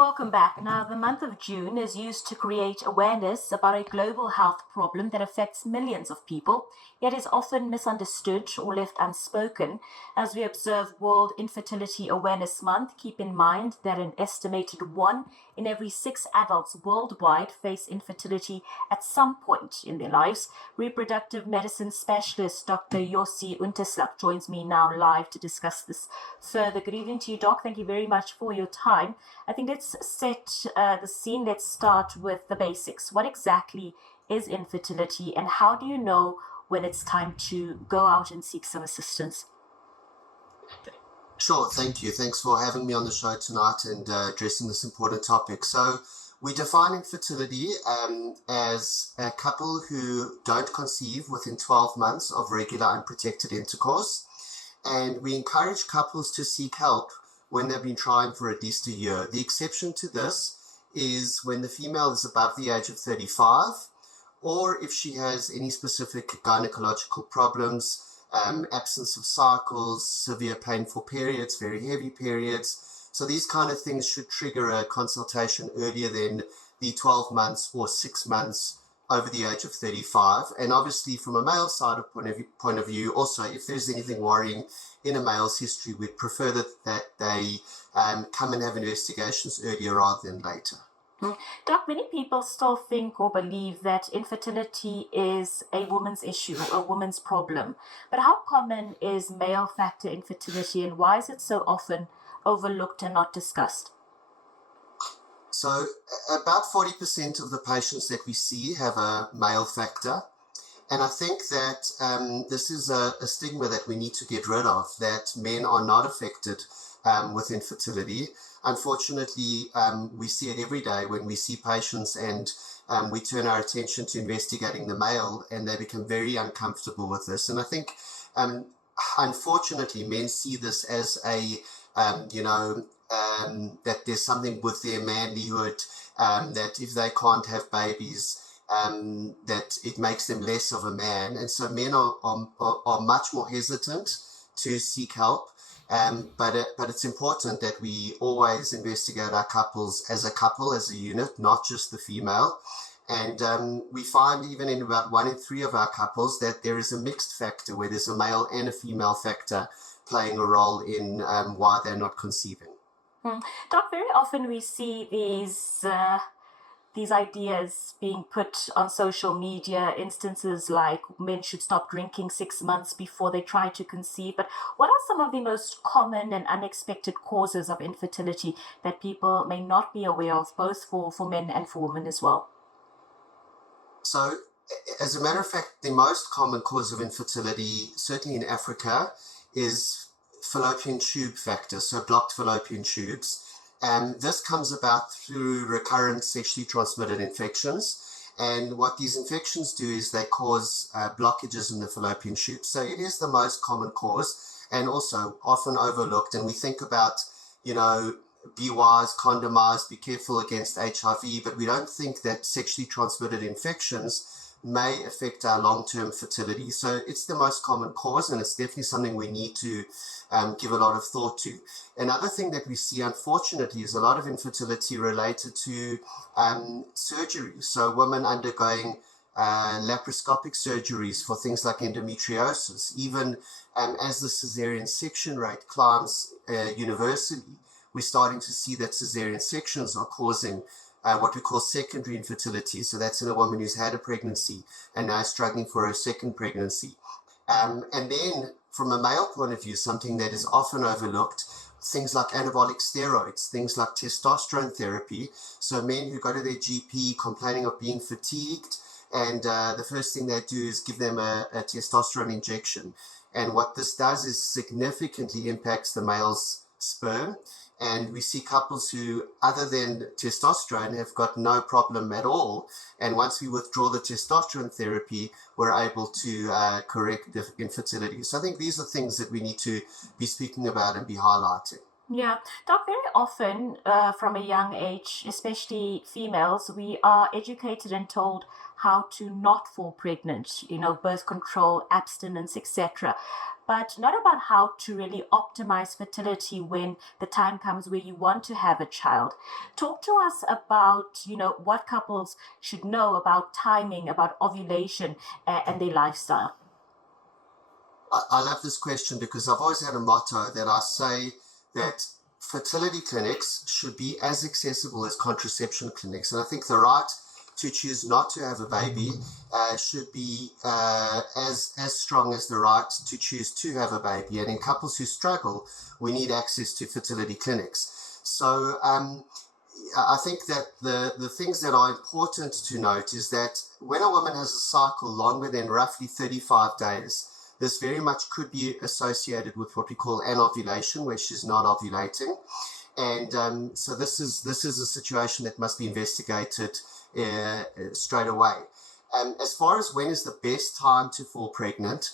welcome back. Now, the month of June is used to create awareness about a global health problem that affects millions of people, yet is often misunderstood or left unspoken. As we observe World Infertility Awareness Month, keep in mind that an estimated 1 in every 6 adults worldwide face infertility at some point in their lives. Reproductive medicine specialist Dr. Yossi Unterslak joins me now live to discuss this further. Good evening to you, Doc. Thank you very much for your time. I think let's set the scene. Let's start with the basics. What exactly is infertility, and how do you know when it's time to go out and seek some assistance? Sure, thank you. Thanks for having me on the show tonight and addressing this important topic. So we define infertility as a couple who don't conceive within 12 months of regular unprotected intercourse. And we encourage couples to seek help when they've been trying for at least a year. The exception to this is when the female is above the age of 35, or if she has any specific gynecological problems, absence of cycles, severe painful periods, very heavy periods. So these kind of things should trigger a consultation earlier than the 12 months or 6 months over the age of 35. And obviously from a male side of point of view, also, if there's anything worrying in a male's history, we'd prefer that they come and have investigations earlier rather than later. Doc, many people still think or believe that infertility is a woman's issue, a woman's problem. But how common is male factor infertility, and why is it so often overlooked and not discussed? So about 40% of the patients that we see have a male factor. And I think that this is a stigma that we need to get rid of, that men are not affected with infertility. Unfortunately, we see it every day when we see patients and we turn our attention to investigating the male, and they become very uncomfortable with this. And I think, unfortunately, men see this as that there's something with their manlyhood, that if they can't have babies, that it makes them less of a man. And so men are much more hesitant to seek help. But it's important that we always investigate our couples as a couple, as a unit, not just the female. And we find even in about 1 in 3 of our couples that there is a mixed factor where there's a male and a female factor playing a role in why they're not conceiving. Doc, very often we see these ideas being put on social media, instances like men should stop drinking 6 months before they try to conceive. But what are some of the most common and unexpected causes of infertility that people may not be aware of, both for men and for women as well? So, as a matter of fact, the most common cause of infertility, certainly in Africa, is fallopian tube factor, so blocked fallopian tubes. And this comes about through recurrent sexually transmitted infections. And what these infections do is they cause blockages in the fallopian tube. So it is the most common cause and also often overlooked. And we think about, be wise, condomize, be careful against HIV, but we don't think that sexually transmitted infections may affect our long-term fertility. So it's the most common cause, and it's definitely something we need to give a lot of thought to. Another thing that we see, unfortunately, is a lot of infertility related to surgery. So women undergoing laparoscopic surgeries for things like endometriosis. Even as the cesarean section rate climbs universally, we're starting to see that cesarean sections are causing what we call secondary infertility. So that's in a woman who's had a pregnancy and now struggling for her second pregnancy. And then from a male point of view, something that is often overlooked, things like anabolic steroids, things like testosterone therapy. So men who go to their GP complaining of being fatigued, and the first thing they do is give them a testosterone injection. And what this does is significantly impacts the male's sperm. And we see couples who, other than testosterone, have got no problem at all. And once we withdraw the testosterone therapy, we're able to correct the infertility. So I think these are things that we need to be speaking about and be highlighting. Yeah, Doc, very often from a young age, especially females, we are educated and told how to not fall pregnant, birth control, abstinence, etc., but not about how to really optimize fertility when the time comes where you want to have a child. Talk to us about, what couples should know about timing, about ovulation, and their lifestyle. I love this question because I've always had a motto that I say that fertility clinics should be as accessible as contraception clinics. And I think the right to choose not to have a baby should be as strong as the right to choose to have a baby. And in couples who struggle, we need access to fertility clinics. So I think that the things that are important to note is that when a woman has a cycle longer than roughly 35 days, this very much could be associated with what we call anovulation, where she's not ovulating. And so this is a situation that must be investigated straight away. As far as when is the best time to fall pregnant,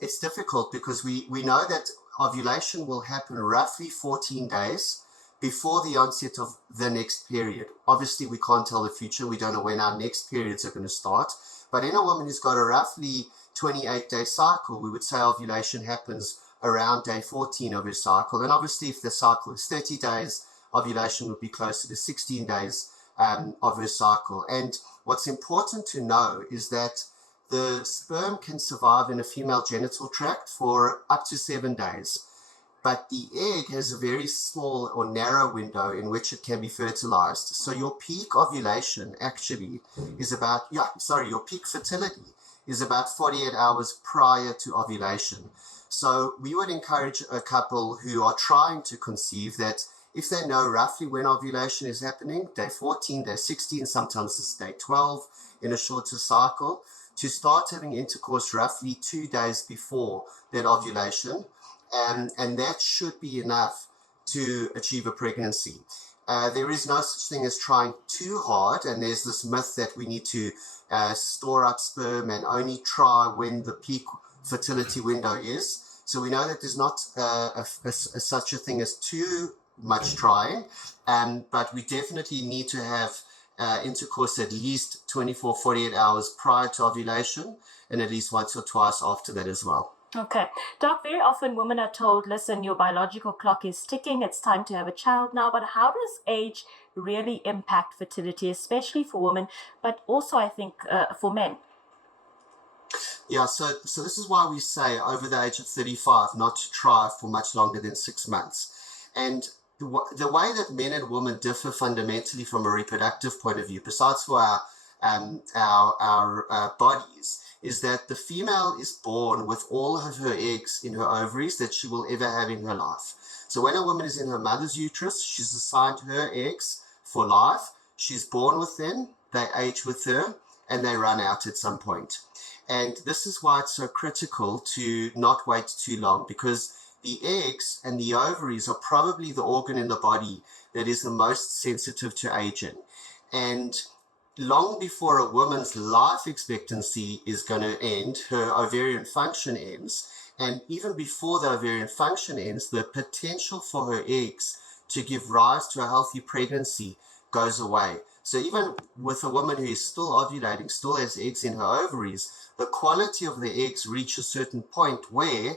it's difficult because we know that ovulation will happen roughly 14 days before the onset of the next period. Obviously, we can't tell the future. We don't know when our next periods are going to start. But in a woman who's got a roughly 28-day cycle, we would say ovulation happens around day 14 of her cycle. And obviously, if the cycle is 30 days, ovulation would be closer to 16 days of her cycle. And what's important to know is that the sperm can survive in a female genital tract for up to 7 days. But the egg has a very small or narrow window in which it can be fertilized. So your peak ovulation actually is your peak fertility is about 48 hours prior to ovulation. So we would encourage a couple who are trying to conceive that if they know roughly when ovulation is happening, day 14, day 16, sometimes it's day 12 in a shorter cycle, to start having intercourse roughly 2 days before that ovulation. And that should be enough to achieve a pregnancy. There is no such thing as trying too hard, and there's this myth that we need to store up sperm and only try when the peak fertility window is. So we know that there's not such a thing as too much trying, but we definitely need to have intercourse at least 24, 48 hours prior to ovulation, and at least once or twice after that as well. Okay. Doc, very often women are told, listen, your biological clock is ticking, it's time to have a child now. But how does age really impact fertility, especially for women, but also, I think, for men? Yeah, so this is why we say over the age of 35 not to try for much longer than 6 months. And the way that men and women differ fundamentally from a reproductive point of view, besides for our bodies, is that the female is born with all of her eggs in her ovaries that she will ever have in her life. So when a woman is in her mother's uterus, she's assigned her eggs for life. She's born with them, they age with her, and they run out at some point. And this is why it's so critical to not wait too long, because the eggs and the ovaries are probably the organ in the body that is the most sensitive to aging. And long before a woman's life expectancy is going to end, her ovarian function ends. And even before the ovarian function ends, the potential for her eggs to give rise to a healthy pregnancy goes away. So even with a woman who is still ovulating, still has eggs in her ovaries, the quality of the eggs reach a certain point where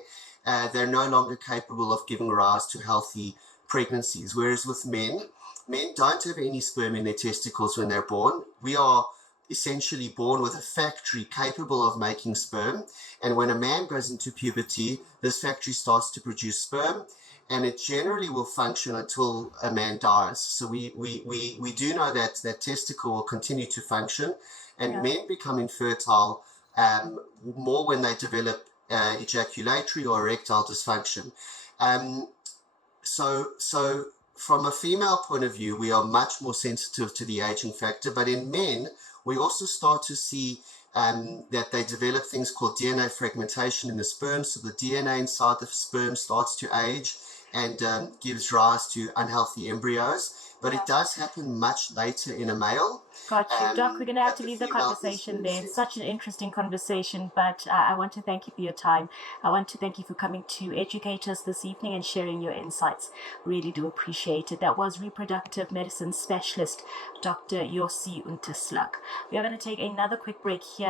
they're no longer capable of giving rise to healthy pregnancies. Whereas with men don't have any sperm in their testicles when they're born. We are essentially born with a factory capable of making sperm. And when a man goes into puberty, this factory starts to produce sperm, and it generally will function until a man dies. So we do know that that testicle will continue to function, and men become infertile more when they develop ejaculatory or erectile dysfunction. So from a female point of view, we are much more sensitive to the aging factor. But in men, we also start to see that they develop things called DNA fragmentation in the sperm. So the DNA inside the sperm starts to age and gives rise to unhealthy embryos. but it does happen much later in a male. Got you. Doc, we're going to have But to the leave the female conversation there. It's is- such an interesting conversation, but I want to thank you for your time. I want to thank you for coming to educate us this evening and sharing your insights. Really do appreciate it. That was reproductive medicine specialist, Dr. Yossi Unterslak. We are going to take another quick break here.